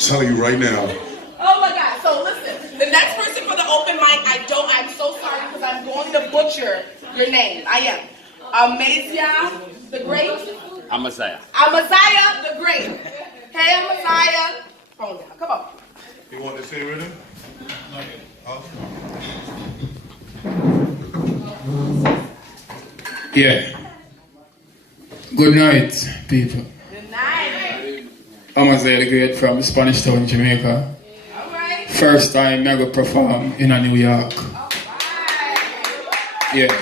telling you right now. Oh my God. So listen, the next person for the open mic, I'm so sorry because I'm going to butcher your name. I am. Amaziyah the Great. Amaziyah. Amaziyah the Great. Hey, Amaziyah. Phone down. Come on. You want to say rhythm? Yeah. Good night, people. Good night. Amaziyah the Great from Spanish Town, Jamaica. All right. First time mega perform in New York. Yeah.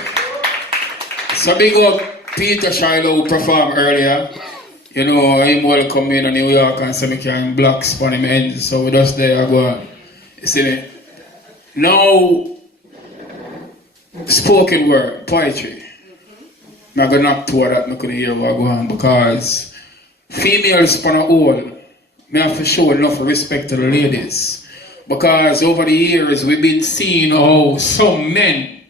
So big up Peter Shiloh who performed earlier. You know, him welcome me in New York and say me can black span him ends. So we just there go on. You see me? Now, spoken word, poetry. I'm going to knock to that I couldn't hear what go on because females span a whole, I have to show enough respect to the ladies. Because over the years we've been seeing how some men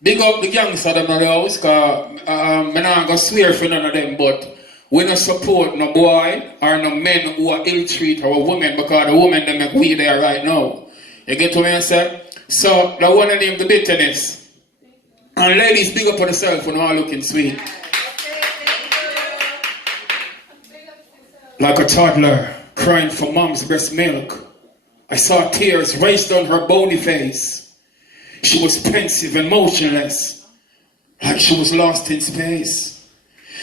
big up the gangster in the house because I'm not going to swear for none of them, but we don't support no boy or no men who are ill-treated or women because the women they make we there right now. You get what I say? So the one name the bitterness. And ladies, big up on yourself when all looking sweet. Like a toddler crying for mom's breast milk, I saw tears race down her bony face. She was pensive and motionless, like she was lost in space.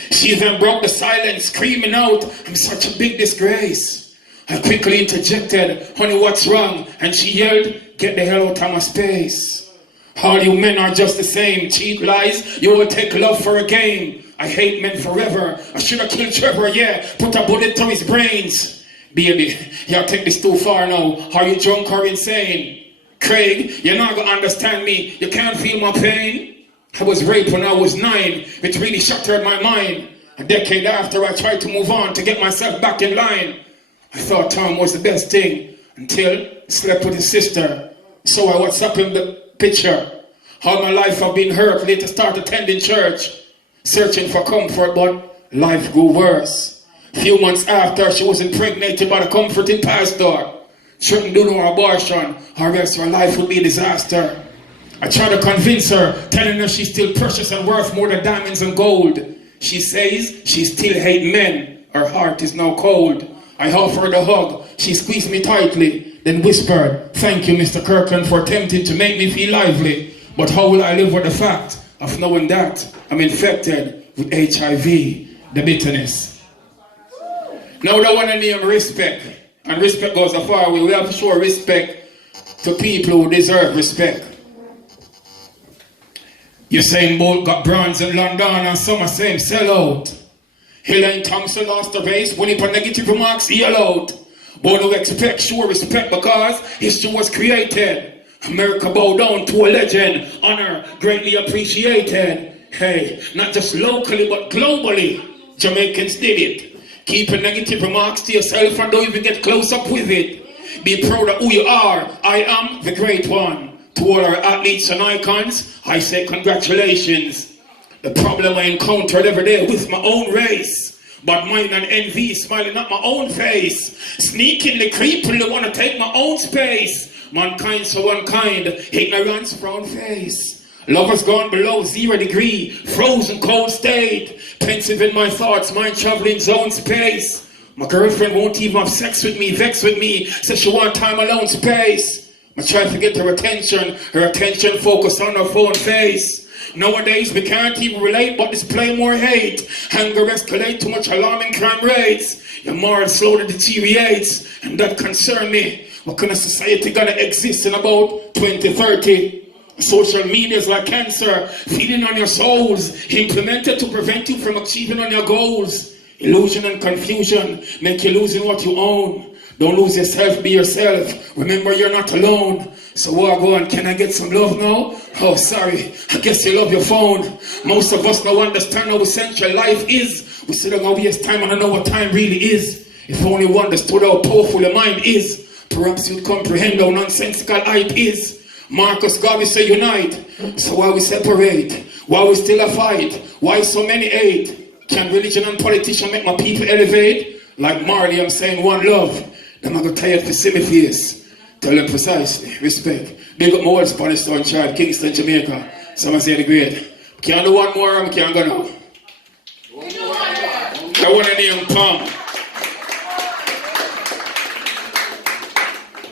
She then broke the silence, screaming out, "I'm such a big disgrace." I quickly interjected, "Honey, what's wrong?" And she yelled, "Get the hell out of my space. All you men are just the same, cheap lies, you will take love for a game. I hate men forever, I should have killed Trevor, yeah, put a bullet through his brains. Baby, y'all take this too far now, are you drunk or insane? Craig, you're not gonna understand me, you can't feel my pain. I was raped when I was 9, it really shattered my mind. A decade after I tried to move on to get myself back in line. I thought Tom was the best thing, until I slept with his sister. So I WhatsApp him the picture. All my life I've been hurt, later start attending church, searching for comfort, but life grew worse. Few months after, she was impregnated by the comforting pastor. Shouldn't do no abortion, or else her life would be a disaster. I tried to convince her, telling her she's still precious and worth more than diamonds and gold. She says she still hates men, her heart is now cold. I offered a hug, she squeezed me tightly, then whispered, "Thank you, Mr. Kirkland, for attempting to make me feel lively. But how will I live with the fact of knowing that I'm infected with HIV, the bitterness?" Now that one name respect, and respect goes a far way. We have to show respect to people who deserve respect. Usain Bolt got bronze in London and some are saying sell out. Helen Thompson lost the race, winning for negative remarks, he allowed. But who expect show respect because history was created. America bowed down to a legend, honor greatly appreciated. Hey, not just locally but globally, Jamaicans did it. Keeping negative remarks to yourself and don't even get close up with it. Be proud of who you are. I am the great one. To all our athletes and icons, I say congratulations. The problem I encountered every day with my own race. But mine and envy smiling at my own face. Sneakingly, creepily want to take my own space. Mankind so unkind, ignorance frown face. Love has gone below 0 degree, frozen cold state. Pensive in my thoughts, mind traveling zone space. My girlfriend won't even have sex with me, vex with me, says she want time alone space. I try to get her attention focused on her phone face. Nowadays we can't even relate but display more hate. Anger escalate too much alarming crime rates. Your moral slowly deteriorates and that concern me. What kind of society gonna exist in about 2030? Social media is like cancer, feeding on your souls, implemented to prevent you from achieving on your goals. Illusion and confusion make you losing what you own. Don't lose yourself, be yourself. Remember, you're not alone. So what go on, can I get some love now? Oh, sorry, I guess you love your phone. Most of us don't understand how essential life is. We sit down and waste time and I know what time really is. If only one understood how powerful your mind is, perhaps you'd comprehend how nonsensical hype is. Marcus Garvey say unite. So why we separate? Why we still a fight? Why so many hate? Can religion and politician make my people elevate? Like Marley, I'm saying one love. Them I go tired to see me face. Tell them precisely, respect. Big up my old Spanish Town tribe, Kingston, Jamaica. Amaziyah the Great. Can't do one more, I can't go now. I want to name Pam.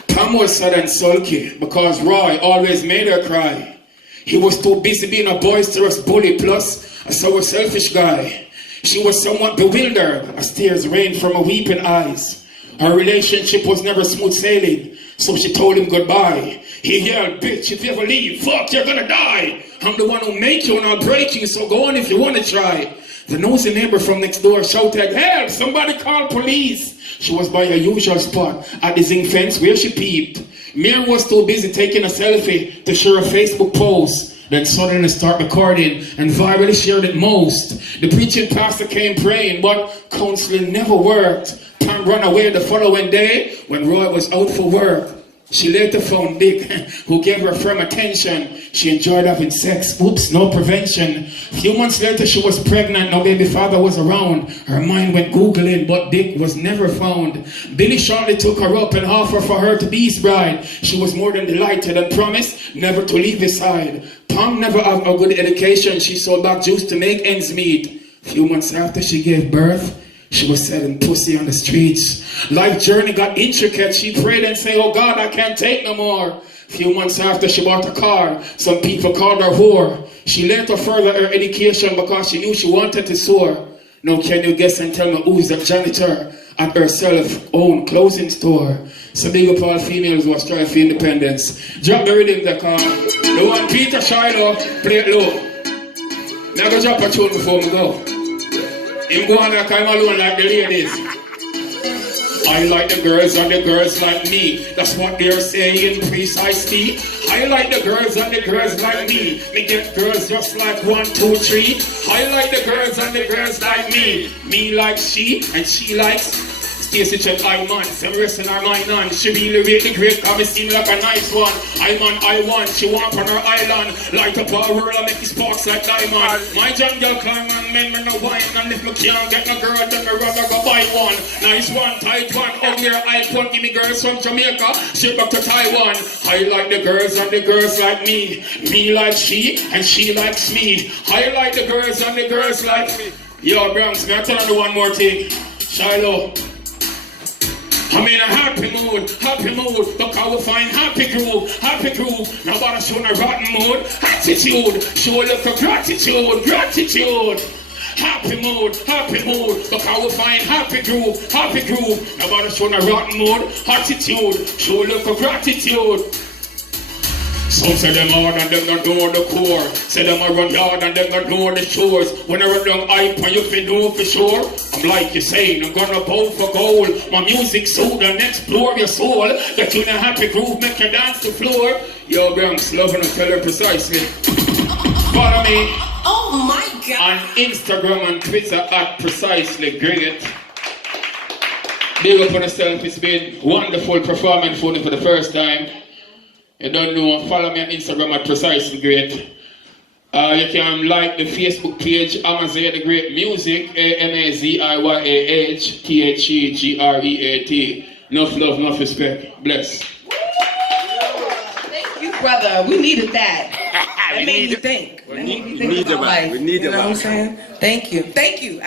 Pam was sad and sulky because Roy always made her cry. He was too busy being a boisterous bully, plus a sour selfish guy. She was somewhat bewildered as tears rained from her weeping eyes. Her relationship was never smooth sailing, so she told him goodbye. He yelled, bitch, if you ever leave, fuck, you're gonna die. I'm the one who make you and I'll break you, so go on if you wanna try. The nosy neighbor from next door shouted, help, somebody call police. She was by her usual spot at the zinc fence where she peeped. Mir was too busy taking a selfie to share a Facebook post. Then suddenly start recording and virally shared it most. The preaching pastor came praying, but counseling never worked. Pam ran away the following day when Roy was out for work. She later found Dick, who gave her firm attention. She enjoyed having sex. Oops, no prevention. A few months later, she was pregnant. No baby father was around. Her mind went Googling, but Dick was never found. Billy shortly took her up and offered for her to be his bride. She was more than delighted and promised never to leave his side. Pam never had a good education. She sold back juice to make ends meet. A few months after she gave birth, she was selling pussy on the streets. Life journey got intricate. She prayed and said, oh God, I can't take no more. A few months after she bought a car, some people called her whore. She later furthered her education because she knew she wanted to soar. Now can you guess and tell me who's the janitor at her self-owned clothing store? So big up all females who are striving for independence. Drop the rhythm the car. The one Peter Shiloh, play it low. Now go drop a tune before we go. Him go on like I'm alone like the ladies. I like the girls and the girls like me. That's what they're saying precisely. I like the girls and the girls like me. Me get girls just like 1, 2, 3. I like the girls and the girls like me. Me like she and she likes Stacey check I man, some rest in her mind on. She really really great, cause me seem like a nice one. I'm on I want, she want on her island. Light up our world and make it sparks like diamond. My John girl climb and men me no wine. And if me can't get no girl, then me rather go buy one. Nice one, tight one, up here iPhone. Give me girls from Jamaica, straight back to Taiwan. I like the girls and the girls like me. Me like she and she likes me. I like the girls and the girls like me. Yo Bronx, me I tell you one more thing. Shiloh, I'm in a happy mood, look how we find happy groove, nobody show no rotten mood, attitude, show a little gratitude, happy mood, look how we find happy groove, nobody show no rotten mood, attitude, show a little gratitude. Some say them hard and them not know the core. Say them a run yard and them not know the shores. When I run down hype and you feel know for sure. I'm like you saying, I'm gonna bow for gold. My music soothe and explore your soul. That you in a happy groove make you dance the floor. Yo Bronx, loving to tell her precisely. Follow me. Oh my God. On Instagram and Twitter at precisely great. Big up on yourself, it's been wonderful performing for you for the first time. You don't know, follow me on Instagram at Precisely Great. You can like the Facebook page, Amaziyah the Great Music, AMAZIYAHTHEGREAT. Enough love, enough respect. Bless. Thank you, brother. We needed that. That made me think. We need it, man. We need it, man. You know what I'm saying? Thank you. Thank you.